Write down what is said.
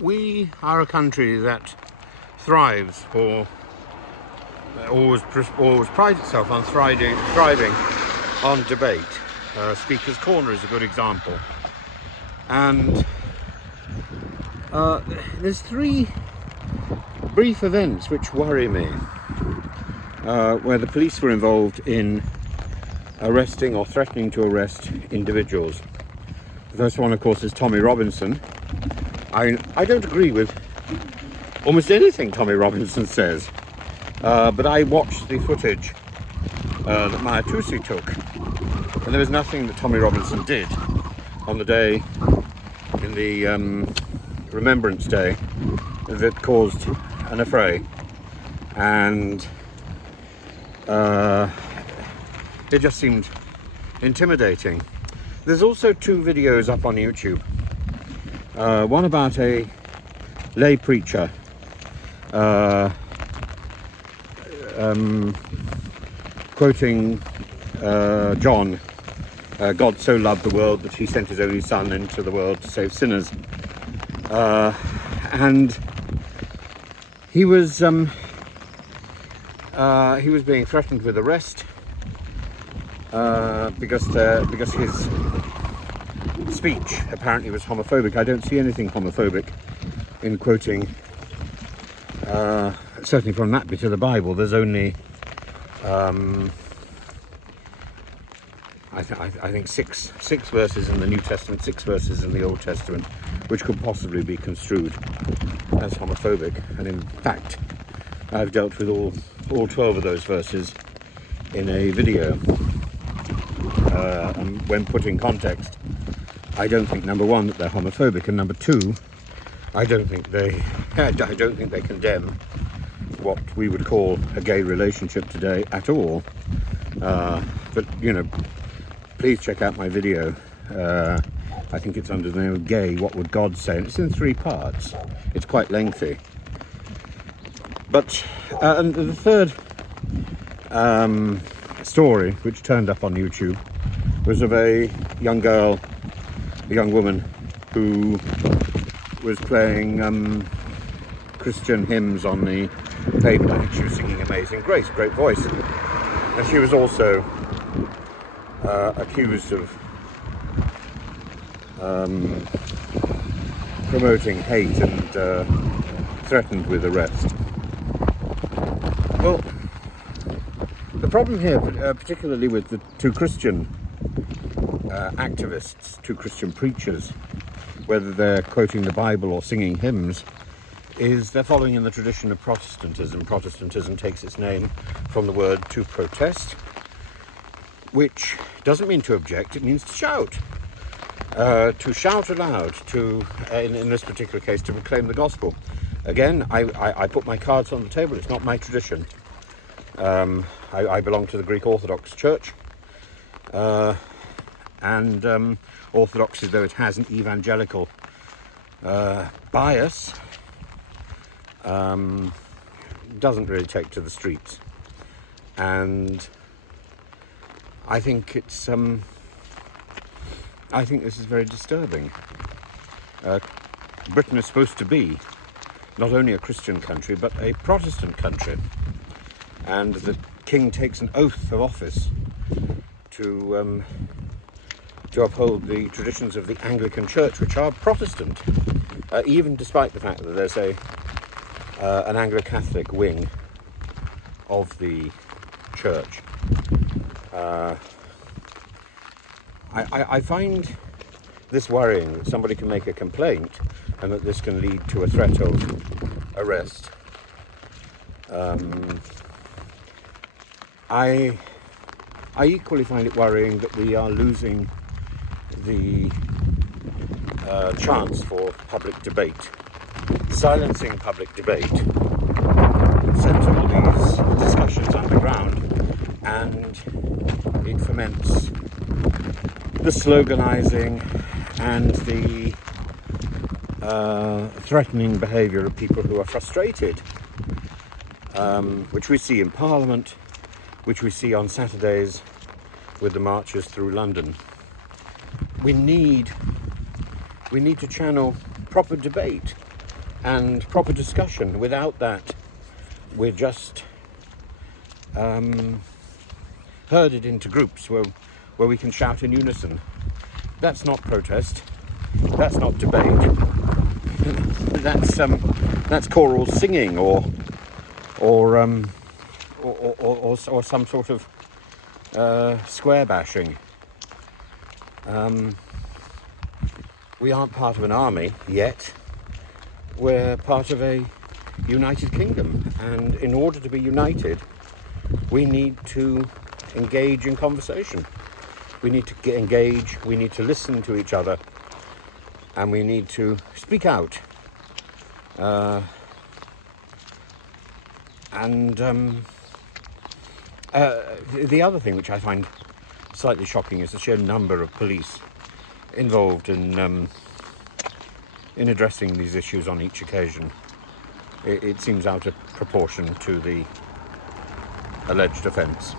We are a country that thrives or always prides itself on thriving on debate. Speaker's Corner is a good example. And there's three brief events which worry me, where the police were involved in arresting or threatening to arrest individuals. The first one, of course, is Tommy Robinson. I don't agree with almost anything Tommy Robinson says, but I watched the footage that Maya Tusi took, and there was nothing that Tommy Robinson did on the day, in the Remembrance Day, that caused an affray, and it just seemed intimidating. There's also two videos up on YouTube. One about a lay preacher quoting John, God so loved the world that he sent his only son into the world to save sinners. And he was being threatened with arrest because his speech apparently was homophobic. I don't see anything homophobic in quoting, certainly from that bit of the Bible. There's only I think six verses in the New Testament, 6 verses in the Old Testament, which could possibly be construed as homophobic. And in fact, I've dealt with all 12 of those verses in a video. And when put in context, I don't think, number one, that they're homophobic, and number two, I don't think they condemn what we would call a gay relationship today at all. But you know, please check out my video. I think it's under the name of Gay, What Would God Say? And it's in 3 parts. It's quite lengthy. But and the third story, which turned up on YouTube, was of a young woman who was playing Christian hymns on the pavement. I think she was singing Amazing Grace, great voice. And she was also accused of promoting hate and threatened with arrest. Well, the problem here, particularly with the 2 Christian activists, 2 Christian preachers, whether they're quoting the Bible or singing hymns, is they're following in the tradition of Protestantism. Protestantism takes its name from the word to protest, which doesn't mean to object, it means to shout aloud, in this particular case, to proclaim the gospel. Again, I put my cards on the table. It's not my tradition. I belong to the Greek Orthodox Church, and Orthodoxy, though it has an evangelical bias, doesn't really take to the streets. And I think it's I think this is very disturbing. Britain is supposed to be not only a Christian country but a Protestant country, and the King takes an oath of office to uphold the traditions of the Anglican Church, which are Protestant, even despite the fact that there's an Anglo-Catholic wing of the church. I find this worrying, that somebody can make a complaint and that this can lead to a threat of arrest. I equally find it worrying that we are losing the chance for public debate. Silencing public debate sends all these discussions underground, and it foments the sloganizing and the threatening behaviour of people who are frustrated, which we see in Parliament, which we see on Saturdays with the marches through London. We need to channel proper debate. and proper discussion. Without that, we're just herded into groups where we can shout in unison. That's not protest. That's not debate. That's choral singing or some sort of square bashing. We aren't part of an army yet. We're part of a united kingdom, and in order to be united, we need to engage in conversation. We need to engage, we need to listen to each other, and we need to speak out. The other thing which I find slightly shocking is the sheer number of police involved in addressing these issues on each occasion. It seems out of proportion to the alleged offence.